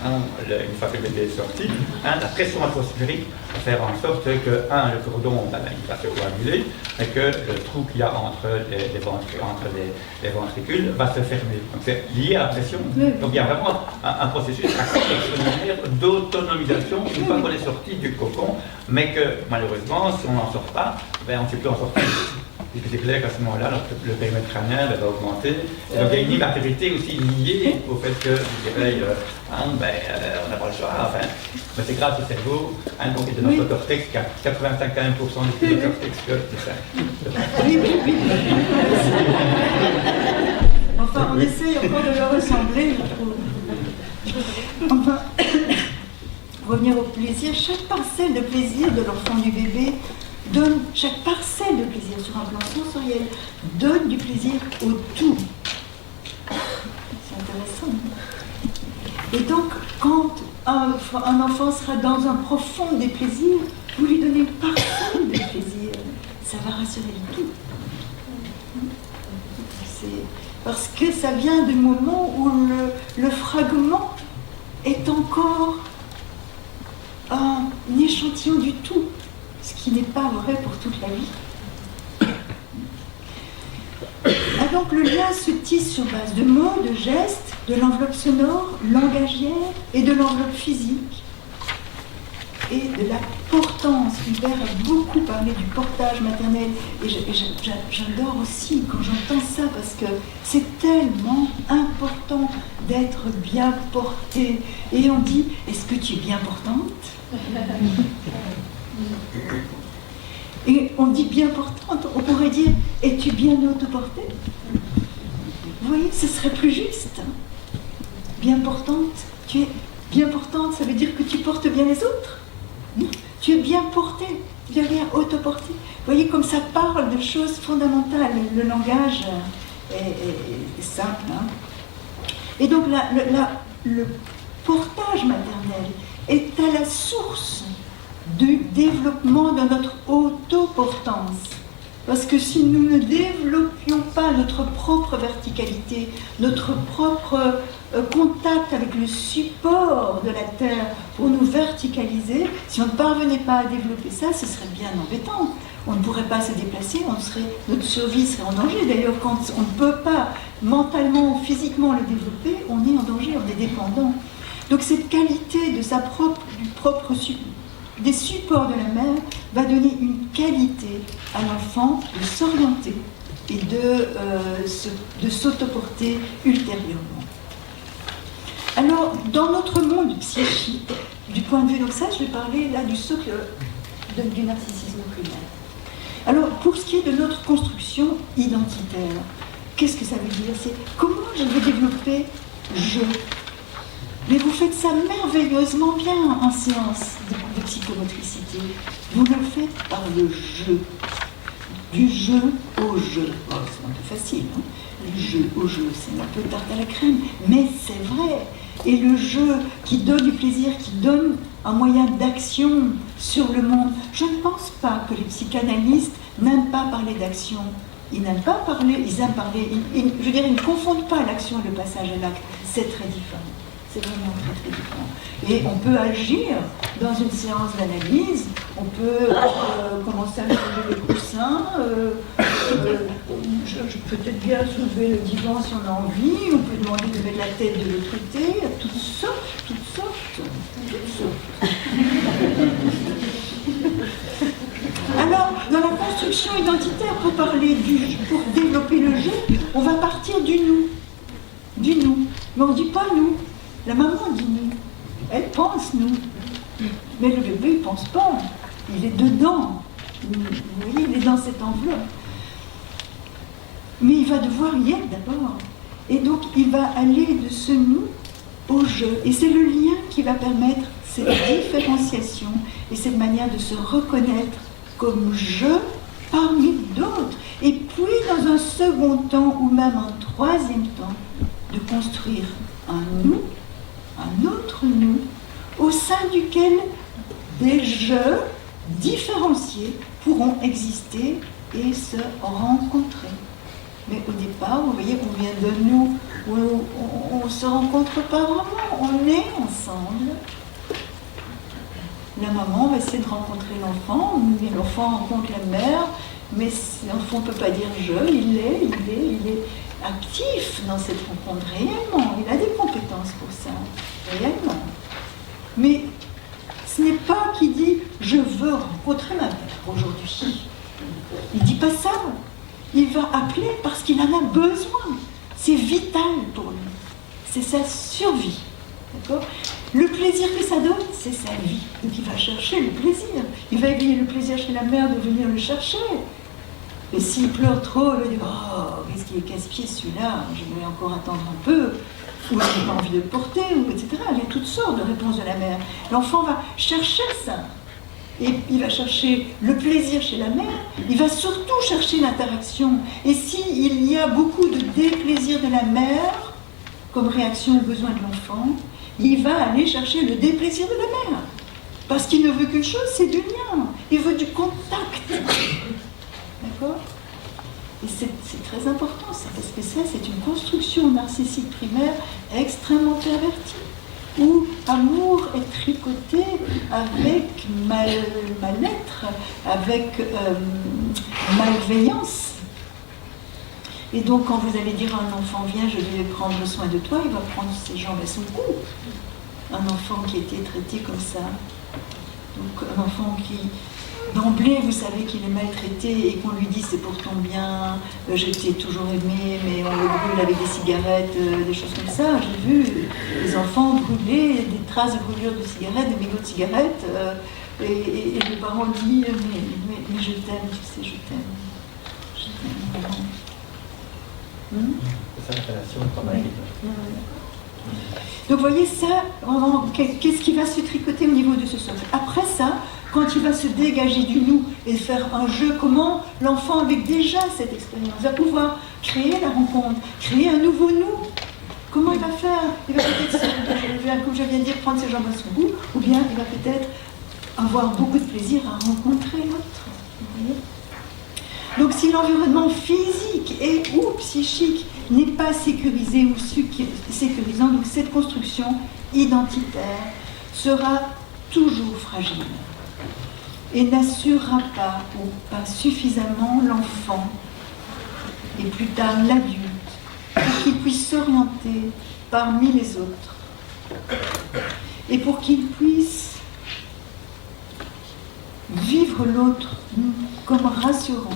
une fois que le bébé est sorti, la pression atmosphérique va faire en sorte que, le cordon il va se coaguler, et que le trou qu'il y a entre les ventricules va se fermer. Donc c'est lié à la pression. Donc il y a vraiment un processus extraordinaire d'autonomisation une fois qu'on est sorti du cocon, mais que malheureusement, si on n'en sort pas, on ne sait plus en sortir. Puisque c'est clair qu'à ce moment-là, le périmètre crânien va augmenter. Et donc il y a une immaturité aussi liée au fait que, je dirais, on n'a pas le choix. Enfin, mais c'est grâce au cerveau, donc de notre cortex qui a 85% du cortex que de ça. Oui. Enfin, on essaye encore de le ressembler, je trouve. Enfin, revenir au plaisir, chaque parcelle de plaisir de l'enfant, du bébé, chaque parcelle de plaisir sur un plan sensoriel donne du plaisir au tout. C'est intéressant. Et donc, quand un enfant sera dans un profond déplaisir, vous lui donnez une parcelle de plaisir, ça va rassurer le tout. Parce que ça vient du moment où le fragment est encore un échantillon du tout. Ce qui n'est pas vrai pour toute la vie. Ah, donc le lien se tisse sur base de mots, de gestes, de l'enveloppe sonore, langagière et de l'enveloppe physique. Et de la portance. Hubert a beaucoup parlé du portage maternel. Et j'adore aussi quand j'entends ça parce que c'est tellement important d'être bien portée. Et on dit, est-ce que tu es bien portante ? Et on dit bien portante, on pourrait dire, es-tu bien autoportée ? Vous voyez, ce serait plus juste. Bien portante, tu es bien portante, ça veut dire que tu portes bien les autres. Non, tu es bien portée, tu es bien autoportée. Vous voyez, comme ça parle de choses fondamentales, le langage est simple. Hein. Et donc le portage maternel est à la source du développement de notre autoportance. Parce que si nous ne développions pas notre propre verticalité, notre propre contact avec le support de la Terre pour nous verticaliser, si on ne parvenait pas à développer ça, ce serait bien embêtant. On ne pourrait pas se déplacer, notre survie serait en danger. D'ailleurs, quand on ne peut pas mentalement ou physiquement le développer, on est en danger, on est dépendant. Donc cette qualité de des supports de la mère va donner une qualité à l'enfant de s'orienter et de s'autoporter ultérieurement. Alors, dans notre monde psychique, du point de vue, donc ça, je vais parler là du socle du narcissisme primaire. Alors, pour ce qui est de notre construction identitaire, qu'est-ce que ça veut dire ? C'est comment je vais développer je. Mais vous faites ça merveilleusement bien en séance de psychomotricité. Vous le faites par le jeu. Du jeu au jeu. Oh, c'est un peu facile, hein ? Du jeu au jeu, c'est un peu tarte à la crème, mais c'est vrai. Et le jeu qui donne du plaisir, qui donne un moyen d'action sur le monde. Je ne pense pas que les psychanalystes n'aiment pas parler d'action. Ils n'aiment pas parler, ils aiment parler. Je veux dire, ils ne confondent pas l'action et le passage à l'acte. C'est très différent. C'est vraiment très très différent. Et on peut agir dans une séance d'analyse, on peut commencer à changer les coussins, je peux peut-être bien soulever le divan si on a envie, on peut demander de mettre la tête de l'autre côté, toutes sortes. Alors, dans la construction identitaire, pour développer le jeu, on va partir du nous. Mais on ne dit pas nous. La maman dit nous. Elle pense nous. Mais le bébé ne pense pas. Il est dedans. Vous voyez, il est dans cette enveloppe. Mais il va devoir y être d'abord. Et donc, il va aller de ce nous au je. Et c'est le lien qui va permettre cette différenciation et cette manière de se reconnaître comme je parmi d'autres. Et puis, dans un second temps, ou même un troisième temps, de construire un nous, un autre nous, au sein duquel des je différenciés pourront exister et se rencontrer. Mais au départ, vous voyez, on vient de nous où on ne se rencontre pas vraiment, on est ensemble. La maman va essayer de rencontrer l'enfant, l'enfant rencontre la mère, mais l'enfant ne peut pas dire je, il est actif dans cette rencontre réellement, il a des compétences pour ça, réellement. Mais ce n'est pas qu'il dit je veux rencontrer ma mère aujourd'hui. Il ne dit pas ça. Il va appeler parce qu'il en a besoin. C'est vital pour lui. C'est sa survie. D'accord ? Le plaisir que ça donne, c'est sa vie. Donc il va chercher le plaisir. Il va éveiller le plaisir chez la mère de venir le chercher. Et s'il pleure trop, il va dire oh, qu'est-ce qu'il est casse-pied celui-là, je vais encore attendre un peu. Ou il n'a pas envie de le porter, ou etc. Il y a toutes sortes de réponses de la mère. L'enfant va chercher ça. Et il va chercher le plaisir chez la mère, il va surtout chercher l'interaction. Et s'il y a beaucoup de déplaisir de la mère, comme réaction aux besoins de l'enfant, il va aller chercher le déplaisir de la mère. Parce qu'il ne veut qu'une chose, c'est du lien. Il veut du contact. D'accord ? Et c'est très important ça, parce que ça, c'est une construction narcissique primaire extrêmement pervertie, où amour est tricoté avec mal-être, avec malveillance. Et donc, quand vous allez dire à un enfant, viens, je vais prendre soin de toi, il va prendre ses jambes à son cou. Un enfant qui a été traité comme ça. Donc, un enfant qui, d'emblée, vous savez qu'il est maltraité et qu'on lui dit c'est pour ton bien, je t'ai toujours aimé, mais on le brûle avec des cigarettes, des choses comme ça. J'ai vu des enfants brûler, des traces de brûlure de cigarettes, des mégots de cigarettes, et les parents disent mais je t'aime, tu sais, je t'aime. Je t'aime vraiment. C'est ça la relation travail. Donc vous voyez ça, vraiment, qu'est-ce qui va se tricoter au niveau de ce socle. Après ça, quand il va se dégager du nous et faire un jeu, comment l'enfant avec déjà cette expérience va pouvoir créer la rencontre, créer un nouveau nous. Comment il va faire? Il va peut-être, comme je viens de dire, prendre ses jambes à son cou, ou bien il va peut-être avoir beaucoup de plaisir à rencontrer l'autre. Vous voyez? Donc si l'environnement physique et ou psychique n'est pas sécurisé ou sécurisant, donc cette construction identitaire sera toujours fragile et n'assurera pas ou pas suffisamment l'enfant et plus tard l'adulte pour qu'il puisse s'orienter parmi les autres et pour qu'il puisse vivre l'autre comme rassurant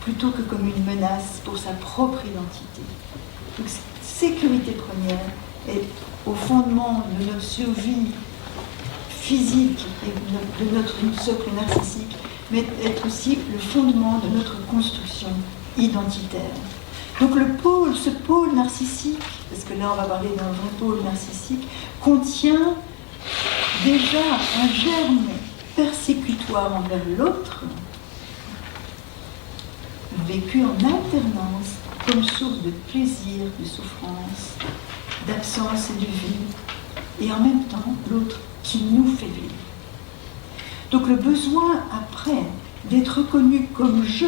plutôt que comme une menace pour sa propre identité. Donc, sécurité première est au fondement de notre survie physique et de notre socle narcissique, mais est aussi le fondement de notre construction identitaire. Donc ce pôle narcissique, parce que là on va parler d'un vrai pôle narcissique, contient déjà un germe persécutoire envers l'autre, vécu en alternance comme source de plaisir, de souffrance, d'absence et de vie, et en même temps l'autre qui nous fait vivre. Donc le besoin après d'être reconnu comme je,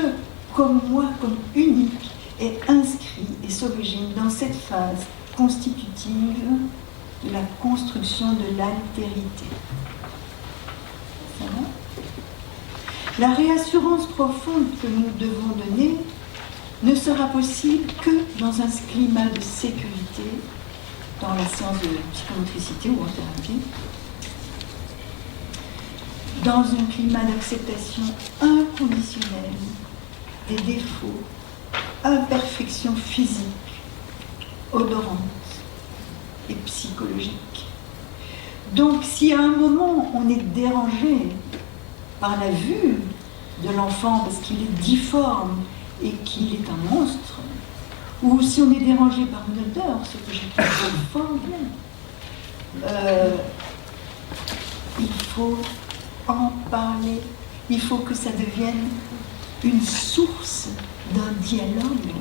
comme moi, comme unique, est inscrit et s'origine dans cette phase constitutive de la construction de l'altérité. Ça va ? La réassurance profonde que nous devons donner ne sera possible que dans un climat de sécurité, dans la séance de psychomotricité ou en thérapie, dans un climat d'acceptation inconditionnelle des défauts, imperfections physiques, odorantes et psychologiques. Donc si à un moment on est dérangé par la vue de l'enfant parce qu'il est difforme et qu'il est un monstre, ou si on est dérangé par une odeur, ce que je trouve fort bien, il faut en parler, il faut que ça devienne une source d'un dialogue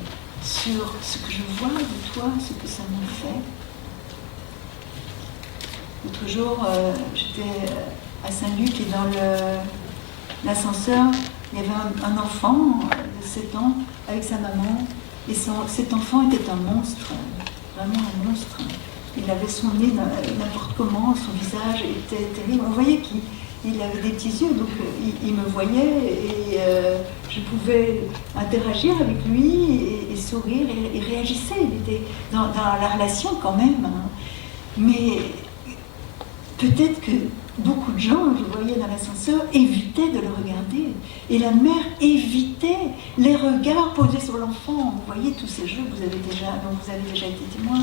sur ce que je vois de toi, ce que ça me fait. L'autre jour, j'étais à Saint-Luc et dans l'ascenseur, il y avait un enfant de 7 ans avec sa maman. Et cet enfant était un monstre, vraiment un monstre. Il avait son nez n'importe comment, son visage était terrible. On voyait qu'il avait des petits yeux, donc il me voyait et je pouvais interagir avec lui et sourire et réagissait. Il était dans la relation quand même. Hein. Mais peut-être que beaucoup de gens, je voyais dans l'ascenseur, évitaient de le regarder. Et la mère évitait les regards posés sur l'enfant. Vous voyez tous ces jeux dont vous avez déjà été témoin.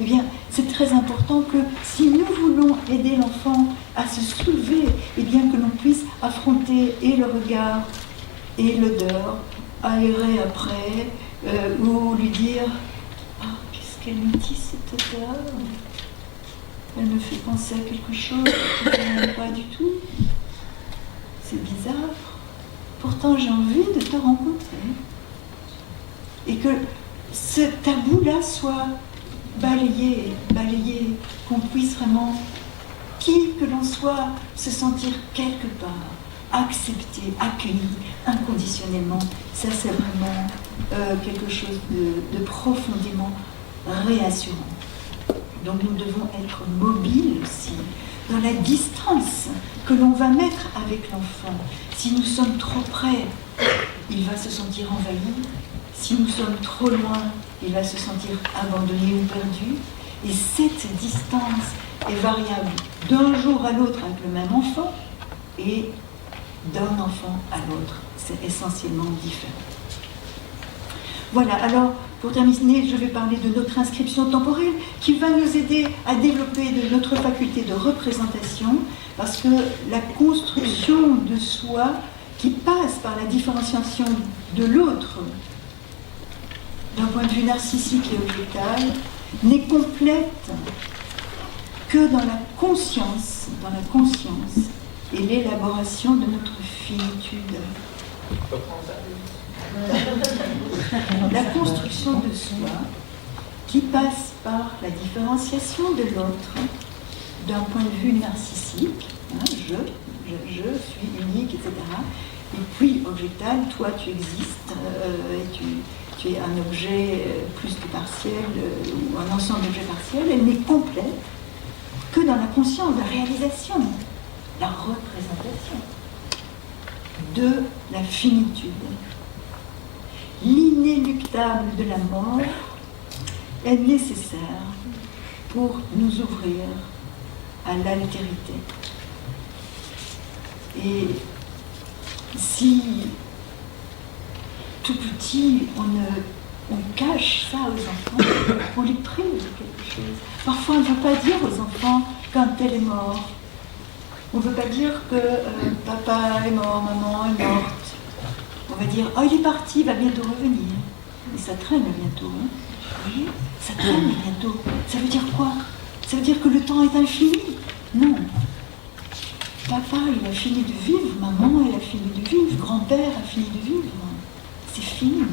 Eh bien, c'est très important que si nous voulons aider l'enfant à se soulever, eh bien que l'on puisse affronter et le regard et l'odeur, aérer après, ou lui dire « Ah, qu'est-ce qu'elle me dit cette odeur ?» Elle me fait penser à quelque chose que je n'aime pas du tout. C'est bizarre. Pourtant, j'ai envie de te rencontrer. Et que ce tabou-là soit balayé, qu'on puisse vraiment, qui que l'on soit, se sentir quelque part, accepté, accueilli, inconditionnellement. Ça, c'est vraiment quelque chose de profondément réassurant. Donc nous devons être mobiles aussi dans la distance que l'on va mettre avec l'enfant. Si nous sommes trop près, il va se sentir envahi. Si nous sommes trop loin, il va se sentir abandonné ou perdu. Et cette distance est variable d'un jour à l'autre avec le même enfant et d'un enfant à l'autre. C'est essentiellement différent. Voilà, alors pour terminer, je vais parler de notre inscription temporelle qui va nous aider à développer notre faculté de représentation parce que la construction de soi qui passe par la différenciation de l'autre d'un point de vue narcissique et objectal n'est complète que dans la conscience et l'élaboration de notre finitude. La construction de soi qui passe par la différenciation de l'autre d'un point de vue narcissique, hein, je suis unique, etc. Et puis objectal, toi tu existes et tu es un objet plus que partiel ou un ensemble d'objets partiels. Elle n'est complète que dans la conscience, la réalisation, la représentation de la finitude. L'inéluctable de la mort est nécessaire pour nous ouvrir à l'altérité. Et si tout petit, on cache ça aux enfants, on les prive de quelque chose. Parfois, on ne veut pas dire aux enfants quand tel est mort. On ne veut pas dire que papa est mort, maman est morte. On va dire, oh il est parti, il va bientôt revenir. Et ça traîne bientôt. Hein. Vous voyez, ça traîne bientôt. Ça veut dire quoi? Ça veut dire que le temps est infini? Non. Papa, il a fini de vivre, maman, elle a fini de vivre, grand-père a fini de vivre. C'est fini.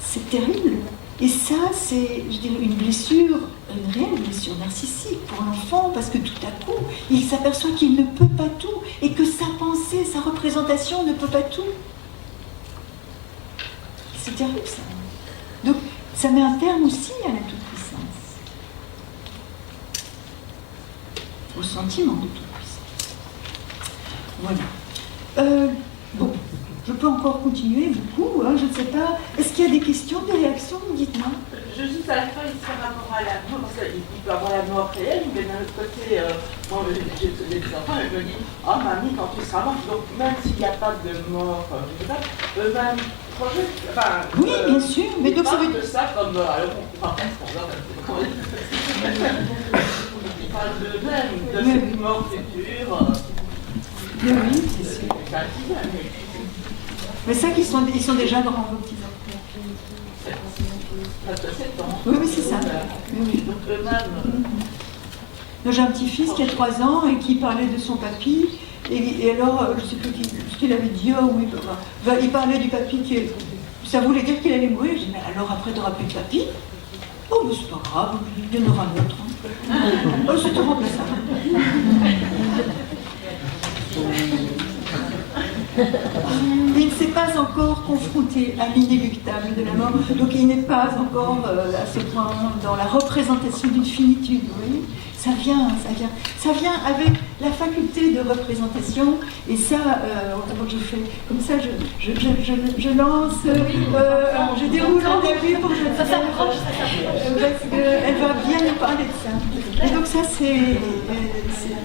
C'est terrible. Et ça, c'est, je dirais, une blessure, une réelle blessure narcissique pour l'enfant, parce que tout à coup, il s'aperçoit qu'il ne peut pas tout, et que sa pensée, sa représentation ne peut pas tout. C'est terrible, ça. Donc, ça met un terme aussi à la toute-puissance. Au sentiment de toute-puissance. Voilà. Bon. Je peux encore continuer beaucoup, hein, je ne sais pas. Est-ce qu'il y a des questions, des réactions? Dites-moi. Juste à la fin, il se rapport à la mort, parce qu'il peut avoir la mort réelle, mais d'un autre côté, moi j'ai des enfants et je me dis, oh mamie, quand tu seras mort, donc même s'il n'y a pas de mort, je sais pas, même projet, enfin. Oui, bien sûr, mais donc ça veut dire. De ça comme. Alors, on parle il parle de même, de cette mort future. Oui, c'est sûr. Mais ça, ils sont déjà grands, vos petits-enfants. presque 7 ans. Oui, oui, c'est ça. Oui, oui. Donc eux-mêmes. Donc, j'ai un petit-fils qui a 3 ans et qui parlait de son papy. Et alors, je ne sais plus ce qu'il avait dit, oh, oui, il parlait du papy qui est... Ça voulait dire qu'il allait mourir. Je dis, mais alors après, tu n'auras plus de papy? Oh, mais c'est pas grave, il y en aura un autre. Oh, c'est remplaçable. Il ne s'est pas encore confronté à l'inéluctable de la mort, donc il n'est pas encore à ce point dans la représentation d'une finitude. Vous voyez, ça vient avec la faculté de représentation, et ça, je fais comme ça, je lance, je déroule en début pour que ça s'approche, parce qu'elle va bien nous parler de ça. Et donc ça,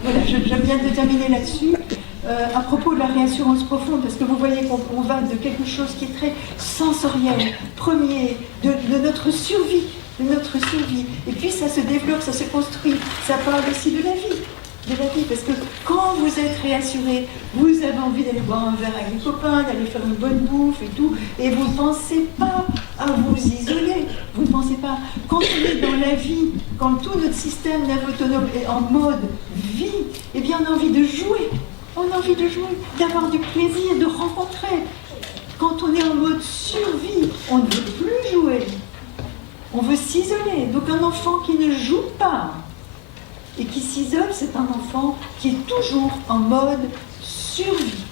voilà, je viens de terminer là-dessus. À propos de la réassurance profonde, parce que vous voyez qu'on va de quelque chose qui est très sensoriel, premier, de notre survie, et puis ça se développe, ça se construit, ça parle aussi de la vie, parce que quand vous êtes réassuré, vous avez envie d'aller boire un verre avec les copains, d'aller faire une bonne bouffe et tout, et vous ne pensez pas à vous isoler, vous ne pensez pas. Quand on est dans la vie, quand tout notre système nerveux autonome est en mode vie, eh bien on a envie de jouer. On a envie de jouer, d'avoir du plaisir, de rencontrer. Quand on est en mode survie, on ne veut plus jouer. On veut s'isoler. Donc un enfant qui ne joue pas et qui s'isole, c'est un enfant qui est toujours en mode survie.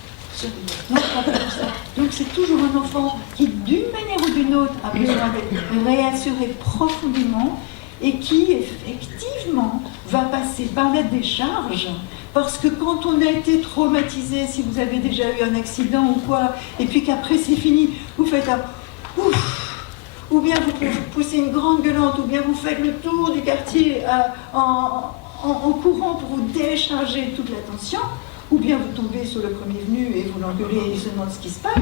Non, pas comme ça. Donc c'est toujours un enfant qui, d'une manière ou d'une autre, a besoin d'être réassuré profondément et qui, effectivement, va passer par la décharge. Parce que quand on a été traumatisé, si vous avez déjà eu un accident ou quoi, et puis qu'après c'est fini, vous faites un ouf, ou bien vous poussez une grande gueulante, ou bien vous faites le tour du quartier en courant pour vous décharger toute la tension, ou bien vous tombez sur le premier venu et vous l'engueulez et il se demande ce qui se passe.